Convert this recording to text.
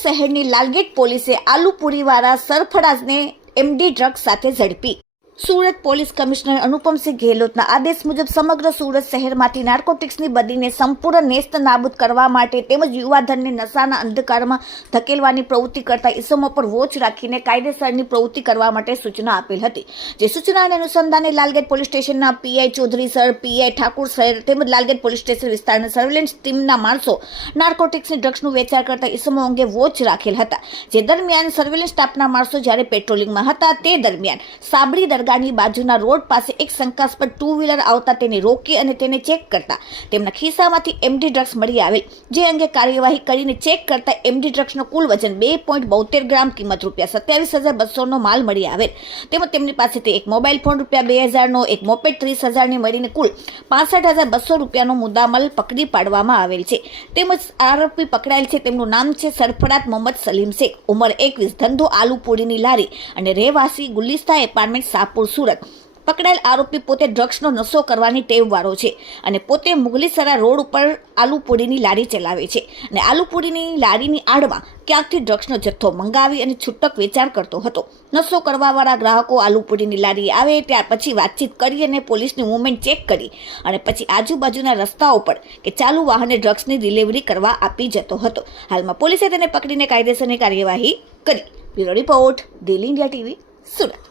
શહેરની લાલગેટ પોલીસે આલુપુરીવાળા સરફરાજને MD drug સાથે ઝડપી. સુરત પોલીસ કમિશનર અનુપમસિંહ ગેહલોતના આદેશ મુજબ સમગ્ર સુરત શહેરમાંથી નાર્કોટિક્સની બદીને સંપૂર્ણ નેસ્ત નાબૂદ કરવા માટે તેમજ યુવાધનને નશાના અંધકારમાં ધકેલવાની પ્રવૃત્તિ કરતા ઇસમો પર વોચ રાખીને કાયદેસરની પ્રવૃત્તિ કરવા માટે સૂચના આપેલ હતી. જે સૂચનાને અનુસંધાને લાલગેટ પોલીસ સ્ટેશનના PI Chaudhary sir, PI Thakur sir તેમજ લાલગેટ પોલીસ સ્ટેશન વિસ્તારના સર્વેલન્સ ટીમના માણસો નાર્કોટિક્સની ડ્રગ્સનું વેચાણ કરતા ઇસમો અંગે વોચ રાખેલ હતા. જે દરમિયાન સર્વેલન્સ સ્ટાફના માણસો જ્યારે પેટ્રોલિંગમાં હતા તે દરમિયાન સાબરી દરગાહની બાજુના રોડ પાસે એક શંકાસ્પદ ટુ વ્હીલર આવતા તેને રોકી અને તેને ચેક કરતા. તેમના ખિસ્સામાંથી એમડી ડ્રગ્સ મળી આવેલ. જે અંગે કાર્યવાહી કરીને ચેક કરતા એમડી ડ્રગ્સનો કુલ વજન બે પોઈન્ટ બોતેર ગ્રામ, કિંમત રૂપિયા સત્યાવીસ હજાર બસોનો માલ મળી આવેલ. તેમજ તેમની પાસેથી એક મોબાઈલ ફોન રૂપિયા બે હજારનો, એક મોપેટ ત્રીસ હજારની મળીને કુલ પાસઠ હજાર બસો રૂપિયાનો મુદ્દામાલ પકડી પાડવામાં આવેલ છે. તેમજ આરોપી પકડાયેલ છે, તેમનું નામ છે સરફરાત મોહમ્મદ સલીમ શેખ. ઉંમર એકવીસ, ધંધો આલુપુરીની લારી અને રહેવાસી ગુલિસ્તા એપાર્ટમેન્ટ શાહપુર સુરત. પકડાયેલ આરોપી પોતે ડ્રગ્સનો નશો કરવાની ટેવવાળો છે અને પોતે મુગલીસરા રોડ ઉપર આલુપુરીની લારી ચલાવે છે. અને આલુપુરીની લારીની આડમાં ક્યાંકથી ડ્રગ્સનો જથ્થો મંગાવી અને છૂટક વેચાણ કરતો હતો. નશો કરવાવાળા ગ્રાહકો આલુપુરીની લારી આવે ત્યાર પછી વાતચીત કરી અને પોલીસની મુવમેન્ટ ચેક કરી. અને પછી આજુબાજુના રસ્તાઓ પર કે ચાલુ વાહને ડ્રગ્સની ડિલિવરી કરવા આપી જતો હતો. હાલમાં પોલીસે તેને પકડીને કાયદેસરની કાર્યવાહી કરી. Bureau report Dil India TV, Surat.